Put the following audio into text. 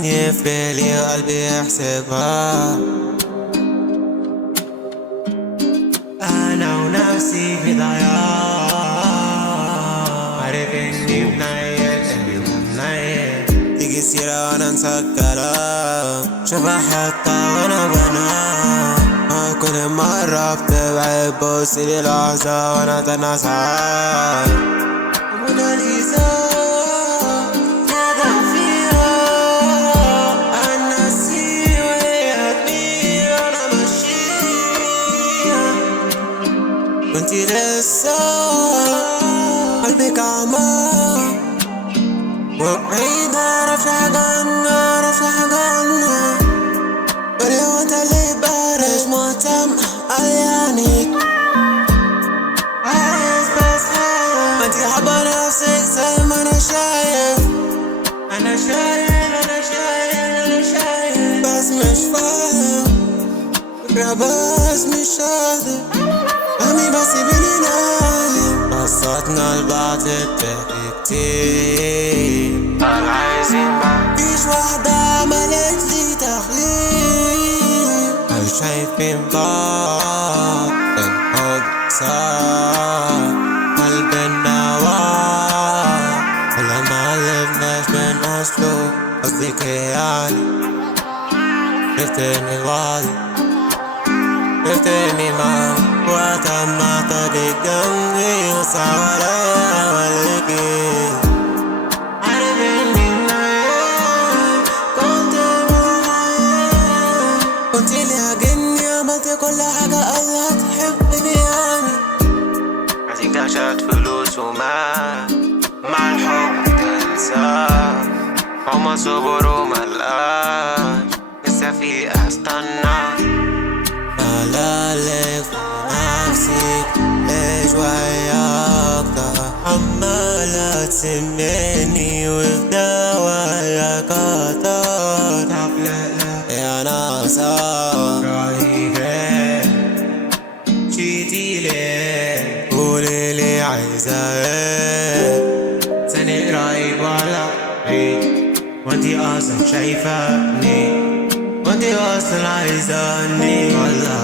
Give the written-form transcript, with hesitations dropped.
ثانية في بالي وقلبي يحسبها. أنا ونفسي في ضياع، عارف إني منيل قلبي منيل. تيجي سيرة وأنا أنسى الكلام، شوفها حتى وأنا بنام. كل مرة بتبعد بوصلي لحظة وأنا تناسى موناليزا نادم فيها. أنا نسي وهي هتميل وأنا ماشيها، وانتي لسه قلبك عمى وبعيدة. رافع جنة رافع جنة، واليوم انت اللي بارش مهتم عيانيك. عايز بس حاجة انتي حابة نفسك زي ما انا شايف. انا شايف انا شايف انا شايف، بس مش فاهم فكرة، بس مش قادر همي بس يبيني نايم. قصتنا لبعض بتحكي كتير، قال عايزين بعض. فيش واحدة عملت لي تحليل، هل شايفين بعض الحب صار قلبنا واحد. ولا ما علمناش من أصله، قصدك يعني شفتني واضح، شفتني معاك وقت ما تجي جنبي وصعب عليا أولكي. عارف إني منيل كنت معايا، كنت ليها جني عملت كل حاجة قالها تحبني يعني. عايزين كاشات فلوس ومال، مع الحب تنسى هما صبروا ملقاش، لسه في استنى. لا لك نفسك ليش وهي أكتر، عمالة تسمني وفي دوايا كتر. يا ناقصة رايي فين، جيتي ليه قوليلي عايزة ايه. سنة قريب ولا بعيد، وانتي أصلا شايفاني، وانتي أصلا عايزاني ولا